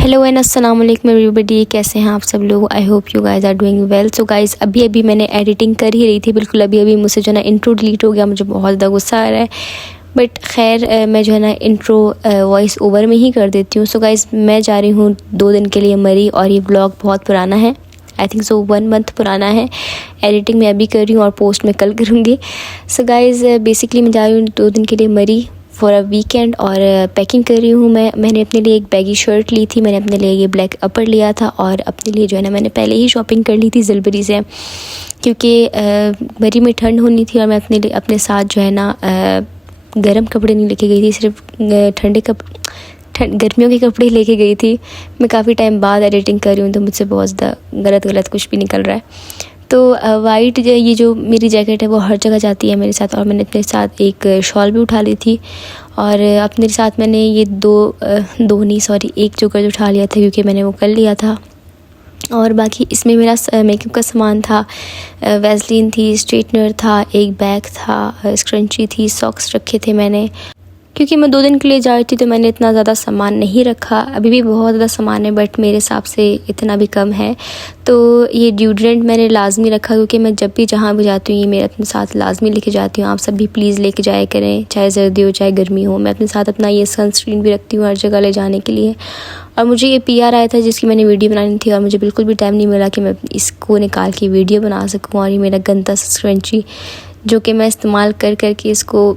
Hello and अस्सलाम वालेकुम everybody, कैसे हैं आप सब लोग। I hope you guys are doing well. So guys अभी मैंने एडिटिंग कर ही रही थी, बिल्कुल अभी मुझसे जो है ना इंट्रो डिलीट हो गया। मुझे बहुत ज़्यादा गुस्सा आ रहा है, बट खैर मैं जो है ना इंट्रो वॉइस ओवर में ही कर देती हूँ। सो गाइस मैं जा रही हूँ 2 दिन के लिए मरी, और ये ब्लॉग बहुत पुराना है, आई थिंक सो 1 मंथ पुराना है। एडिटिंग मैं अभी कर रही हूँ और पोस्ट मैं कल करूँगी। सो गाइस बेसिकली मैं जा रही हूँ 2 दिन के लिए मरी फॉर अ वीकेंड, और पैकिंग कर रही हूँ मैंने अपने लिए एक बैगी शर्ट ली थी, मैंने अपने लिए ये ब्लैक अपर लिया था, और अपने लिए जो है ना मैंने पहले ही शॉपिंग कर ली थी ज़िलबरी से, क्योंकि मरी में ठंड होनी थी। और मैं अपने लिए अपने साथ जो है ना गर्म कपड़े नहीं लेके गई थी, सिर्फ गर्मियों के कपड़े लेके गई थी। मैं काफ़ी टाइम बाद एडिटिंग कर रही हूँ, तो मुझसे बहुत ज़्यादा गलत कुछ भी निकल रहा है। तो वाइट ये जो मेरी जैकेट है वो हर जगह जाती है मेरे साथ, और मैंने अपने साथ एक शॉल भी उठा ली थी, और अपने साथ मैंने ये एक जोकर उठा लिया था, क्योंकि मैंने वो कर लिया था। और बाकी इसमें मेरा मेकअप का सामान था, वैसलीन थी, स्ट्रेटनर था, एक बैग था, स्क्रंची थी, सॉक्स रखे थे मैंने, क्योंकि मैं 2 दिन के लिए जा रही थी तो मैंने इतना ज़्यादा सामान नहीं रखा। अभी भी बहुत ज़्यादा सामान है, बट मेरे हिसाब से इतना भी कम है। तो ये डिओड्रेंट मैंने लाजमी रखा, क्योंकि मैं जब भी जहाँ भी जाती हूँ ये मेरे अपने साथ लाजमी लेके जाती हूँ। आप सब भी प्लीज़ लेके जाया करें, चाहे सर्दी हो चाहे गर्मी हो। मैं अपने साथ अपना ये सनस्क्रीन भी रखती हूँ हर जगह ले जाने के लिए। और मुझे ये PR आया था जिसकी मैंने वीडियो बनानी थी, और मुझे बिल्कुल भी टाइम नहीं मिला कि मैं इसको निकाल के वीडियो बना सकूँ। और ये मेरा गंदा स्क्रंची जो कि मैं इस्तेमाल कर करके इसको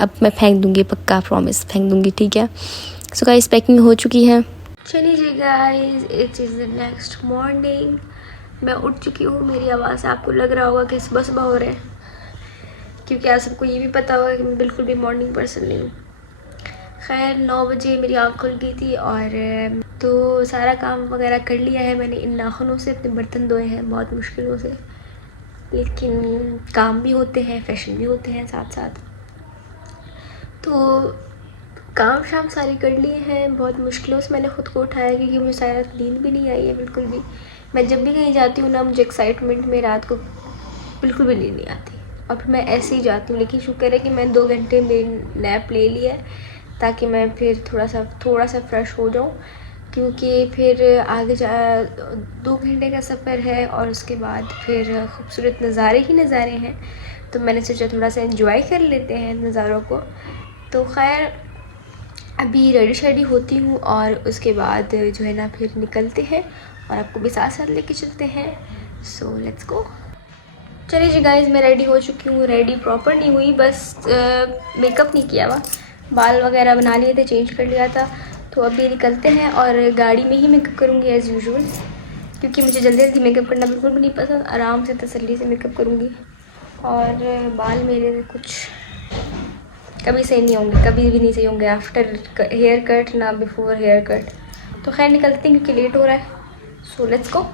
अब मैं फेंक दूँगी, पक्का प्रॉमिस फेंक दूँगी, ठीक है। सो गाइस पैकिंग हो चुकी है। चलिए जी guys, it is the next morning. मैं उठ चुकी हूँ। मेरी आवाज़ से आपको लग रहा होगा कि सुबह सुबह हो रहे हैं, क्योंकि आप सबको ये भी पता होगा कि मैं बिल्कुल भी मॉर्निंग पर्सन नहीं हूँ। खैर 9 बजे मेरी आँख खुल गई थी, और तो सारा काम वगैरह कर लिया है मैंने। इन नाखूनों से अपने बर्तन धोए हैं बहुत मुश्किलों से, लेकिन काम भी होते हैं, फैशन भी होते हैं साथ साथ। तो काम शाम सारी कर लिए हैं, बहुत मुश्किलों से मैंने ख़ुद को उठाया, क्योंकि मुझे शायद नींद भी नहीं आई है बिल्कुल भी। मैं जब भी कहीं जाती हूँ ना, मुझे एक्साइटमेंट में रात को बिल्कुल भी नींद नहीं आती, और फिर मैं ऐसे ही जाती हूँ। लेकिन शुक्र है कि मैं 2 घंटे में नैप ले लिया है, ताकि मैं फिर थोड़ा सा फ्रेश हो जाऊँ, क्योंकि फिर आगे 2 घंटे का सफ़र है, और उसके बाद फिर खूबसूरत नज़ारे ही नज़ारे हैं। तो मैंने सोचा थोड़ा सा एंजॉय कर लेते हैं नज़ारों को। तो खैर अभी रेडी शेडी होती हूँ, और उसके बाद जो है ना फिर निकलते हैं, और आपको भी साथ साथ लेके चलते हैं। So let's go. चलिए जी गाइस, मैं रेडी हो चुकी हूँ। रेडी प्रॉपर नहीं हुई, बस मेकअप नहीं किया हुआ, बाल वगैरह बना लिए थे, चेंज कर लिया था। तो अभी निकलते हैं, और गाड़ी में ही मेकअप करूँगी एज़ यूजुअल, क्योंकि मुझे जल्दी जल्दी मेकअप करना बिल्कुल भी नहीं पसंद। आराम से तसल्ली से मेकअप करूँगी, और बाल मेरे कुछ कभी सही नहीं होंगे, कभी भी नहीं सही होंगे आफ्टर हेयर कट, ना बिफोर हेयर कट। तो खैर निकलते हैं, क्योंकि लेट हो रहा है। So let's go.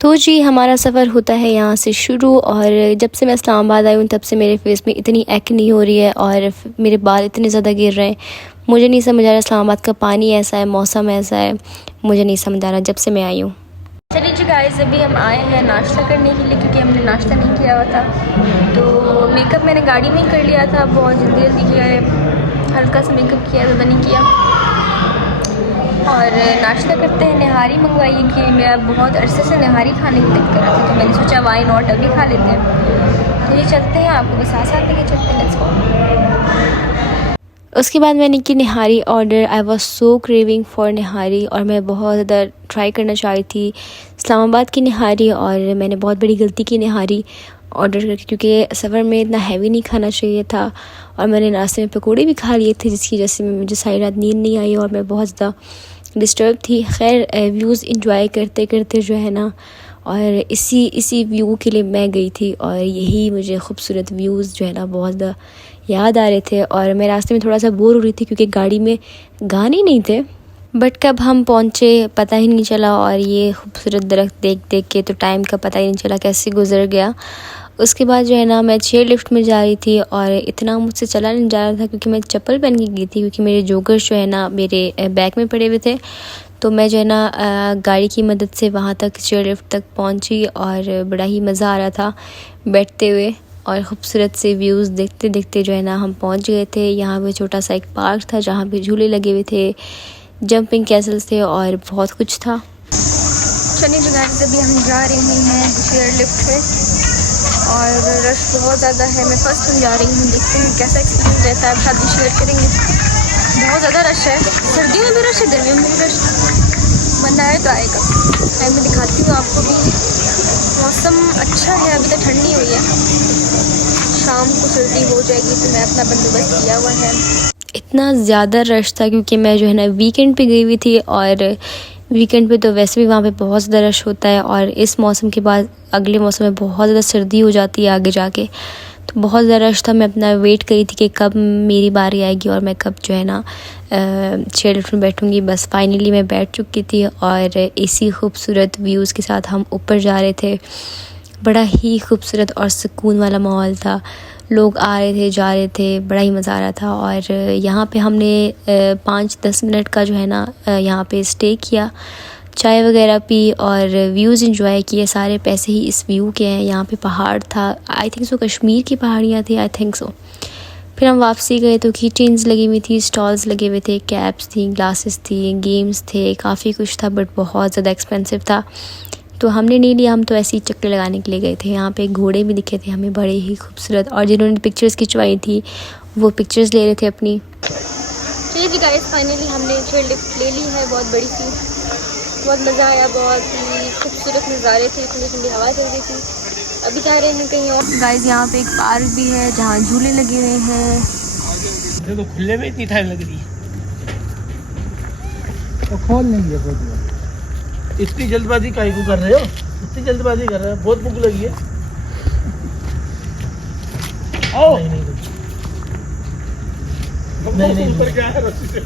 तो जी हमारा सफ़र होता है यहाँ से शुरू, और जब से मैं इस्लामाबाद आई हूँ तब से मेरे फेस में इतनी एक्ने हो रही है, और मेरे बाल इतने ज़्यादा गिर रहे हैं। मुझे नहीं समझ आ रहा, इस्लामाबाद का पानी ऐसा है, मौसम ऐसा है, मुझे नहीं समझ आ रहा जब से मैं आई हूँ। चलिए जी गाइस, अभी हम आए हैं नाश्ता करने के लिए, क्योंकि हमने नाश्ता नहीं किया हुआ था। तो मेकअप मैंने गाड़ी में ही कर लिया था, बहुत जल्दी किया है, हल्का सा मेकअप किया, ज़्यादा नहीं किया। और नाश्ता करते हैं। निहारी मंगवाई है कि मैं बहुत अरसे से निहारी खाने को दिल कर रहा था, तो मैंने सोचा वाई नॉट अभी खा लेते हैं। तो ये चलते हैं, आपको भी साथ साथ लेके चलते हैं, लेट्स गो। उसके बाद मैंने की nihari order. I was so craving for nihari, और मैं बहुत ज़्यादा ट्राई करना चाह रही थी इस्लामाबाद की निहारी, और मैंने बहुत बड़ी गलती की निहारी ऑर्डर करके, क्योंकि सफ़र में इतना हैवी नहीं खाना चाहिए था। और मैंने नाश्ते में पकौड़े भी खा लिए थे, जिसकी वजह से मुझे सारी रात नींद नहीं आई, और मैं बहुत ज़्यादा डिस्टर्ब थी। खैर व्यूज़ इंजॉय करते करते जो है ना, और इसी व्यू के लिए मैं गई थी, और यही मुझे खूबसूरत व्यूज़ जो है ना बहुत ज़्यादा याद आ रहे थे। और मैं रास्ते में थोड़ा सा बोर हो रही थी, क्योंकि गाड़ी में गाने नहीं थे, बट कब हम पहुँचे पता ही नहीं चला। और ये खूबसूरत दरख्त देख देख के तो टाइम का पता ही नहीं चला कैसे गुजर गया। उसके बाद जो है ना मैं चेयर लिफ्ट में जा रही थी, और इतना मुझसे चला नहीं जा रहा था, क्योंकि मैं चप्पल पहन के गई थी, क्योंकि मेरे जोगर्स जो है ना मेरे बैग में पड़े हुए थे। तो मैं जो है ना गाड़ी की मदद से वहाँ तक चेयर लिफ्ट तक पहुँची, और बड़ा ही मज़ा आ रहा था बैठते हुए, और ख़ूबसूरत से व्यूज़ देखते देखते जो है ना हम पहुँच गए थे। यहाँ पे छोटा सा एक पार्क था, जहाँ पे झूले लगे हुए थे, जंपिंग कैसल्स थे और बहुत कुछ था। चलिए जो गाइस अभी हम जा रहे हैं चेयर लिफ्ट पे और रश बहुत ज़्यादा है। मैं फर्स्ट टाइम जा रही हूँ, देखते हैं कैसा एक्सपीरियंस रहता है, आप साथ भी शेयर करेंगे। बहुत ज़्यादा रश है, सर्दियों में भी रश है, गर्मियों में भी रश। बंदा आए तो आएगा। टाइम में दिखाती हूँ आपको भी। मौसम अच्छा है, अभी तक ठंडी हुई है, शाम को सर्दी हो जाएगी तो मैं अपना बंदोबस्त किया हुआ है। इतना ज़्यादा रश था क्योंकि मैं जो है ना वीकेंड पे गई हुई थी और वीकेंड पे तो वैसे भी वहाँ पे बहुत ज़्यादा रश होता है और इस मौसम के बाद अगले मौसम में बहुत ज़्यादा सर्दी हो जाती है आगे जाके, तो बहुत ज़्यादा रश था। मैं अपना वेट करी थी कि कब मेरी बारी आएगी और मैं कब जो है ना चेयर लिफ्ट में बैठूँगी। बस फाइनली मैं बैठ चुकी थी और इसी खूबसूरत व्यूज़ के साथ हम ऊपर जा रहे थे। बड़ा ही खूबसूरत और सुकून वाला माहौल था, लोग आ रहे थे जा रहे थे, बड़ा ही मज़ा आ रहा था। और यहाँ पे हमने 5-10 मिनट का जो है ना यहाँ पे स्टे किया, चाय वगैरह पी और व्यूज़ एंजॉय किए। सारे पैसे ही इस व्यू के हैं। यहाँ पे पहाड़ था, आई थिंक सो कश्मीर की पहाड़ियाँ थी, आई थिंक सो। फिर हम वापसी गए तो की चेन्स लगी हुई थी, स्टॉल्स लगे हुए थे, कैप्स थी, ग्लासेस थी, गेम्स थे, काफ़ी कुछ था बट बहुत ज़्यादा एक्सपेंसिव था तो हमने नहीं लिया। हम तो ऐसे ही चक्कर लगाने के लिए गए थे। यहाँ पे घोड़े भी दिखे थे हमें बड़े ही खूबसूरत, और जिन्होंने पिक्चर्स खिंचवाई थी वो पिक्चर्स ले रहे थे अपनी। चलिए जी गाइस फाइनली हमने चेयर लिफ्ट ले ली है, बहुत बड़ी सी, बहुत मज़ा आया, बहुत ही खूबसूरत नज़ारे थे, ठंडी ठंडी हवा चल रही थी। अभी जा रहे हैं कहीं और। गाइस यहाँ पे एक पार्क भी है जहाँ झूले लगे हुए हैं। देखो खुले में इतनी टाइम लग रही है तो खोल नहीं है। इतनी जल्दबाजी काहे को कर रहे हो? इतनी जल्दबाजी कर रहे हो, बहुत भूख लगी है। आओ नहीं ऊपर क्या है रस्सी से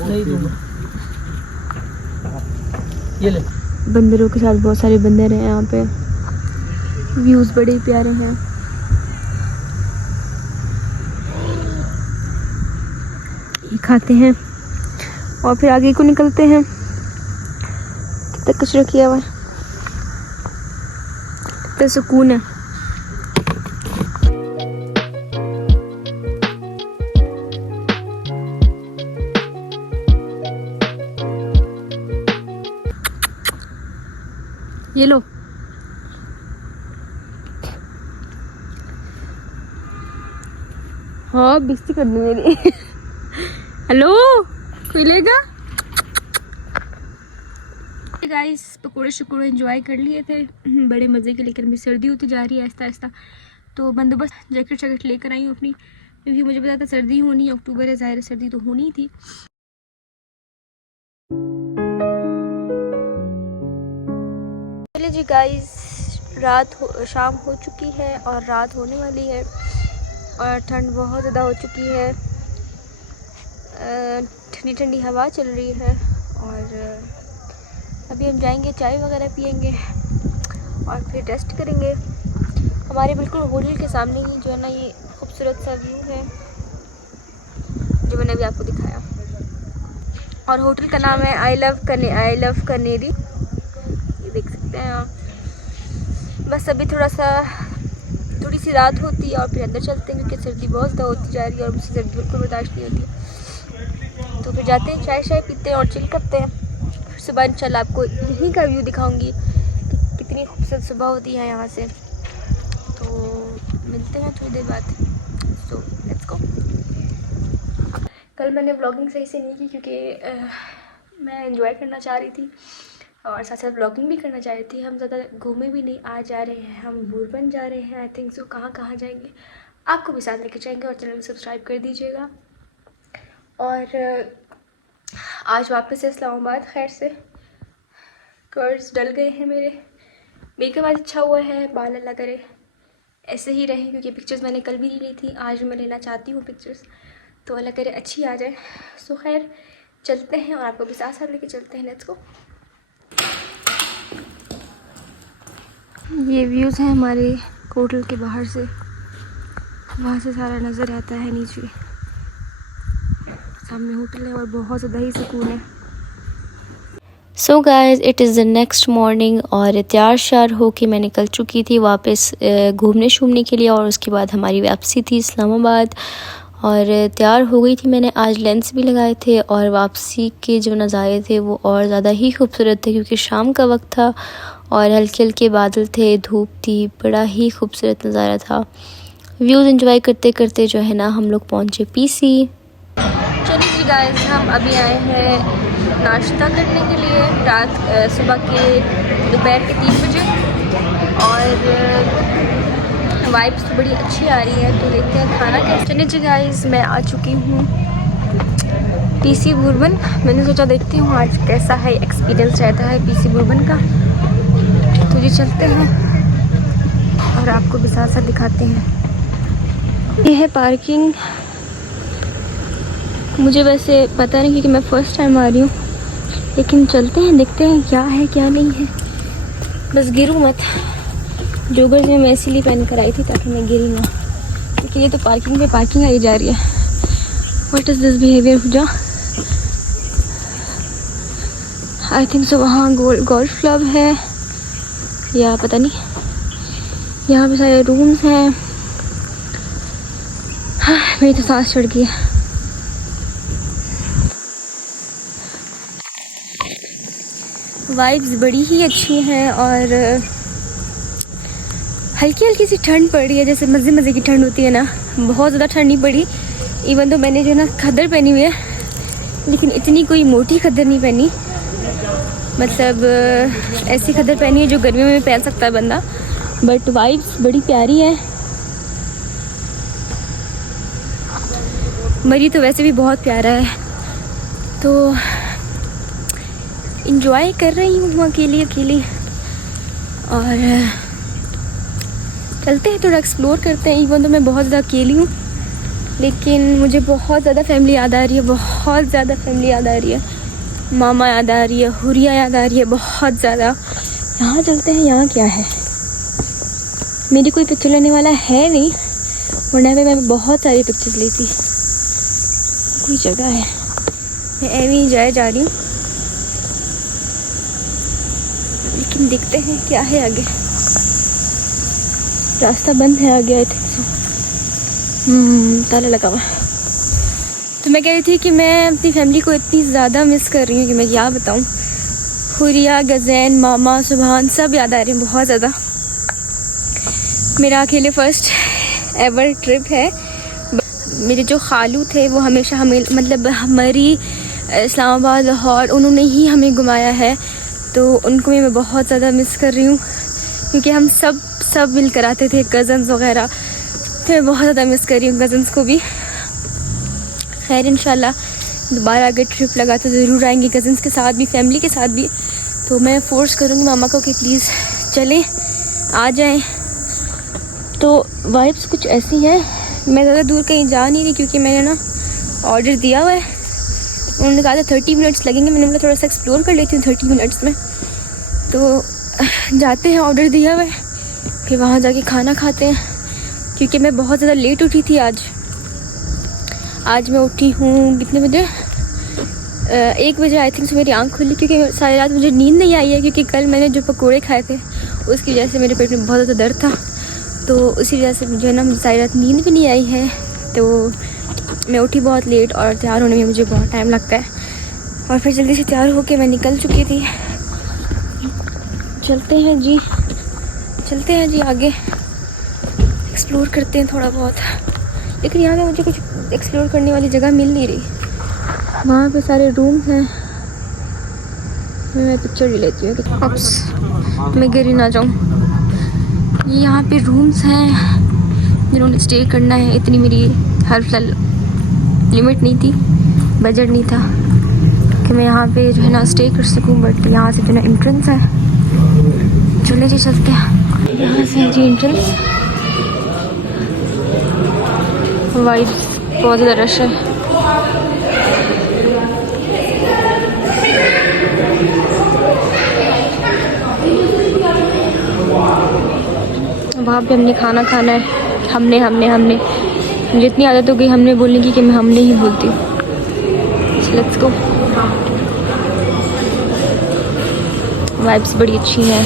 नहीं दूंगा। ये ले। बंदरों के साथ बहुत सारे बंदर हैं यहाँ पे, व्यूज़ बड़े ही प्यारे हैं। ये खाते हैं और फिर आगे को निकलते हैं। कितना कचरा किया हुआ है, कितना सुकून है। ये लो। हाँ बेइज्जती कर दी मेरी। हेलो कोई लेगा? गाइस पकोड़े शकोड़े एंजॉय कर लिए थे बड़े मज़े के, लेकिन अभी सर्दी होती जा रही है आहिस्ता आहिस्ता, तो बंदोबस्त जैकेट शैकेट लेकर आई हूँ अपनी, क्योंकि मुझे पता था सर्दी होनी है, अक्टूबर है, ज़ाहिर सर्दी तो होनी ही थी। चलिए जी गाइस शाम हो चुकी है और रात होने वाली है और ठंड बहुत ज़्यादा हो चुकी है। ठंडी ठंडी हवा चल रही है और अभी हम जाएंगे, चाय वगैरह पियेंगे और फिर रेस्ट करेंगे। हमारे बिल्कुल होटल के सामने ही जो है ना ये खूबसूरत सा व्यू है जो मैंने अभी आपको दिखाया, और होटल का नाम है आई लव कनेरी, ये देख सकते हैं आप। बस अभी थोड़ी सी रात होती है और फिर अंदर चलते हैं क्योंकि सर्दी बहुत ज़्यादा होती जा रही है और मुझसे सर्दी बिल्कुल बर्दाश्त नहीं होती। तो फिर जाते हैं, चाय शाय पीते हैं और चिल करते हैं। फिर सुबह इंशाल्लाह आपको यहीं का व्यू दिखाऊंगी कि कितनी खूबसूरत सुबह होती है यहाँ से। तो मिलते हैं थोड़ी देर बाद। So let's go. कल मैंने व्लॉगिंग सही से नहीं की क्योंकि मैं एंजॉय करना चाह रही थी और साथ साथ व्लॉगिंग भी करना चाह रही थी। हम ज़्यादा घूमे भी नहीं, आज जा रहे हैं हम बुरबन जा रहे हैं, आई थिंक सो। कहाँ जाएंगे आपको भी साथ लेके जाएंगे और चैनल को सब्सक्राइब कर दीजिएगा। और आज वापस से इस्लामाबाद खैर से। कर्ल्स डल गए हैं मेरे, मेकअप आज अच्छा हुआ है, बाल अल्लाह करे ऐसे ही रहे क्योंकि पिक्चर्स मैंने कल भी ली थी, आज मैं लेना चाहती हूँ पिक्चर्स, तो अल्लाह करे अच्छी आ जाए। सो खैर चलते हैं और आपको भी साथ साथ लेके चलते हैं। Let's go. ये व्यूज़ हैं हमारे होटल के बाहर से, वहाँ से सारा नज़र आता है नीचे, सामने होटल है और बहुत ज़्यादा ही सुकून है। So guys it is the next morning और तैयार शार हो के मैं निकल चुकी थी वापस घूमने शूमने के लिए, और उसके बाद हमारी वापसी थी इस्लामाबाद। और तैयार हो गई थी मैंने। आज लेंस भी लगाए थे और वापसी के जो नज़ारे थे वो और ज़्यादा ही खूबसूरत थे क्योंकि शाम का वक्त था और हल्के हल्के बादल थे, धूप थी, बड़ा ही खूबसूरत नज़ारा था। व्यूज़ एंजॉय करते करते जो है ना हम लोग पहुँचे पीसी। चलिए जी गाइस, हम अभी आए हैं नाश्ता करने के लिए सुबह के दोपहर के 3 बजे और वाइब्स तो बड़ी अच्छी आ रही है। तो देखते हैं खाना कैसे। चलिए जी गाइस, मैं आ चुकी हूँ पीसी बुरबन। मैंने सोचा देखती हूँ आज कैसा है एक्सपीरियंस रहता है पीसी बुरबन का। तो जी चलते हैं और आपको भी साथ साथ दिखाते हैं। ये है पार्किंग। मुझे वैसे पता नहीं क्योंकि मैं फ़र्स्ट टाइम आ रही हूँ, लेकिन चलते हैं देखते हैं क्या है क्या नहीं है। बस गिरूँ मत। जोगर में मैं इसीलिए पहन कर आई थी ताकि मैं गिरी ना, क्योंकि ये तो पार्किंग पे पार्किंग आई जा रही है। What is this behaviour Puja? I think so वहाँ गोल्फ क्लब है या पता नहीं। यहाँ पे सारे रूम्स हैं। हाँ, मेरी तो सांस चढ़ गई है। वाइब्स बड़ी ही अच्छी हैं और हल्की हल्की सी ठंड पड़ रही है, जैसे मज़े मज़े की ठंड होती है ना। बहुत ज़्यादा ठंड नहीं पड़ी। इवन तो मैंने जो है ना खद्दर पहनी हुई है, लेकिन इतनी कोई मोटी खद्दर नहीं पहनी। मतलब ऐसी खद्दर पहनी है जो गर्मियों में पहन सकता है बंदा। बट वाइब्स बड़ी प्यारी है। मरी तो वैसे भी बहुत प्यारा है, तो इंजॉय कर रही हूँ अकेली अकेली। और चलते हैं थोड़ा एक्सप्लोर करते हैं। इवन तो मैं बहुत ज़्यादा अकेली हूँ, लेकिन मुझे बहुत ज़्यादा फैमिली याद आ रही है। बहुत ज़्यादा फैमिली याद आ रही है। मामा याद आ रही है, हुरिया याद आ रही है बहुत ज़्यादा। यहाँ चलते हैं। यहाँ क्या है? मेरी कोई पिक्चर लेने वाला है नहीं, वरना मैं बहुत सारी पिक्चर्स ली थी। कोई जगह है, मैं एवी इंजॉय जा रही हूँ, लेकिन देखते हैं क्या है आगे। रास्ता बंद है आगे, आई थिंक सो। ताला लगा हुआ। तो मैं कह रही थी कि मैं अपनी फैमिली को इतनी ज़्यादा मिस कर रही हूँ कि मैं क्या बताऊँ। हुरिया, गज़ैन, मामा, सुभान सब याद आ रहे हैं बहुत ज़्यादा। मेरा अकेले फर्स्ट एवर ट्रिप है। मेरे जो खालू थे वो हमेशा हमें मतलब हमारी इस्लामाबाद, लाहौर, उन्होंने ही हमें घुमाया है। तो उनको भी मैं बहुत ज़्यादा मिस कर रही हूँ, क्योंकि हम सब मिलकर आते थे, कज़न्स वगैरह। तो मैं बहुत ज़्यादा मिस कर रही हूँ कज़न्स को भी। खैर इंशाल्लाह दोबारा अगर ट्रिप लगा तो ज़रूर आएंगे, कज़न्स के साथ भी, फैमिली के साथ भी। तो मैं फ़ोर्स करूँगी मामा को कि प्लीज़ चलें, आ जाएं। तो वाइब्स कुछ ऐसी हैं। मैं ज़्यादा दूर कहीं जा नहीं रही, क्योंकि मैंने ना ऑर्डर दिया हुआ है। उन्होंने कहा था 30 मिनट्स लगेंगे। मैंने बोला थोड़ा सा एक्सप्लोर कर लेती हूँ 30 मिनट्स में। तो जाते हैं, ऑर्डर दिया हुआ है, फिर वहाँ जाके खाना खाते हैं। क्योंकि मैं बहुत ज़्यादा लेट उठी थी आज मैं उठी हूँ कितने बजे? 1 बजे आई थिंक। मेरी आँख खुली, क्योंकि सारी रात मुझे नींद नहीं आई है, क्योंकि कल मैंने जो पकोड़े खाए थे उसकी वजह से मेरे पेट में बहुत ज़्यादा दर्द था। तो उसी वजह से मुझे ना सारी रात नींद भी नहीं आई है। तो मैं उठी बहुत लेट और तैयार होने में मुझे बहुत टाइम लगता है। और फिर जल्दी से तैयार होके मैं निकल चुकी थी। चलते हैं जी आगे, एक्सप्लोर करते हैं थोड़ा बहुत। लेकिन यहाँ पे मुझे कुछ एक्सप्लोर करने वाली जगह मिल नहीं रही। वहाँ पे सारे रूम्स हैं। मैं पिक्चर ले लेती हूँ, मैं गिर ही ना जाऊँ। ये यहाँ पे रूम्स हैं जिन्होंने स्टे करना है। इतनी मेरी हर साल लिमिट नहीं थी, बजट नहीं था कि मैं यहाँ पे जो है ना स्टे कर सकूँ। बट यहाँ से जो ना एंट्रेंस है। चले जी चलते हैं। यहाँ से जी एंट्रेंस। वाइब्स बहुत ज़्यादा रश है। वहाँ पे हमने खाना खाना है। हमने जितनी आदत हो गई हमने बोलने की कि मैं हमने ही बोलती हूँ। Let's go. वाइब्स बड़ी अच्छी हैं।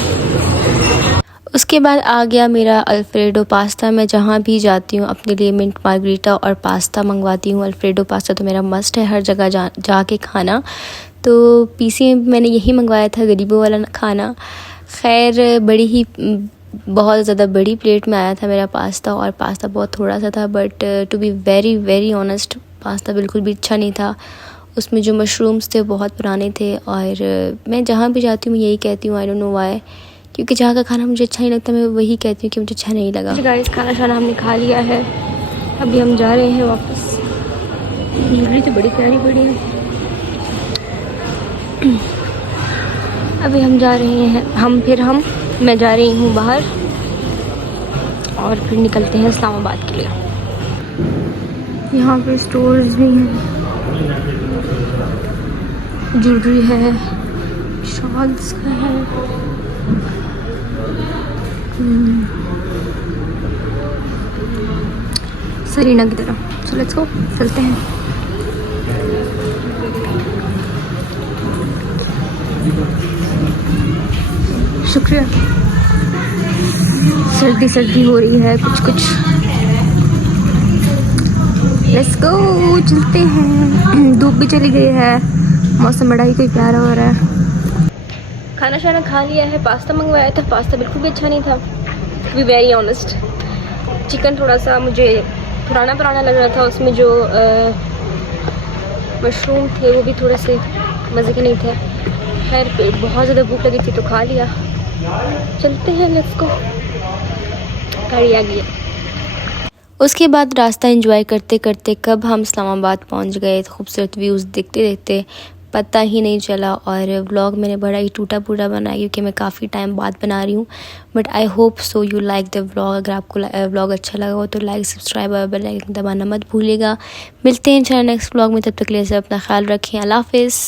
उसके बाद आ गया मेरा अल्फ्रेडो पास्ता। मैं जहाँ भी जाती हूँ अपने लिए मिंट मार्गरीटा और पास्ता मंगवाती हूँ। अल्फ्रेडो पास्ता तो मेरा मस्ट है हर जगह जाके खाना। तो पीसी में मैंने यही मंगवाया था, गरीबों वाला खाना। खैर बड़ी ही बहुत ज़्यादा बड़ी प्लेट में आया था मेरा पास्ता, और पास्ता बहुत थोड़ा सा था। But to be very very honest, pasta बिल्कुल भी अच्छा नहीं था। उसमें जो मशरूम्स थे बहुत पुराने थे। और मैं जहाँ भी जाती हूँ मैं यही कहती हूँ, आई डोंट नो व्हाई, क्योंकि जहाँ का खाना मुझे अच्छा नहीं लगता मैं वही कहती हूँ कि मुझे अच्छा नहीं लगा। गाइस खाना शाना हमने खा लिया है, अभी हम जा रहे हैं वापस। ज्वेलरी तो बड़ी प्यारी पड़ी है। अभी हम जा रहे हैं, मैं जा रही हूँ बाहर और फिर निकलते हैं इस्लामाबाद के लिए। यहाँ पे स्टोर्स भी हैं, ज्वेलरी है, शॉल्स का है। सरीना की तरफ। सो लेट्स गो, चलते हैं। शुक्रिया। सर्दी सर्दी हो रही है कुछ कुछ। लेट्स गो, चलते हैं। धूप भी चली गई है, मौसम बड़ा ही कोई प्यारा हो रहा है। खाना शाना खा लिया है, पास्ता मंगवाया था, पास्ता बिल्कुल भी अच्छा नहीं था, to be very honest. Chicken थोड़ा सा मुझे पुराना लग रहा था, उसमें जो मशरूम थे वो भी थोड़े से मज़े के नहीं थे। खैर बहुत ज़्यादा भूख लगी थी तो खा लिया। चलते हैं, लेट्स गो। गाड़ी आ गई है। उसके बाद रास्ता एंजॉय करते करते कब हम इस्लामाबाद पहुंच गए। खूबसूरत व्यूज़ देखते देखते पता ही नहीं चला। और व्लॉग मैंने बड़ा ही टूटा फूटा बनाया क्योंकि मैं काफ़ी टाइम बाद बना रही हूँ। But I hope so you like the vlog. अगर आपको व्लॉग अच्छा लगा हो तो लाइक, सब्सक्राइब और बेल आइकन दबाना मत भूलिएगा। मिलते हैं इंशाल्लाह नेक्स्ट व्लॉग में, तब तक के लिए अपना ख्याल रखें। अल्लाह हाफिज़।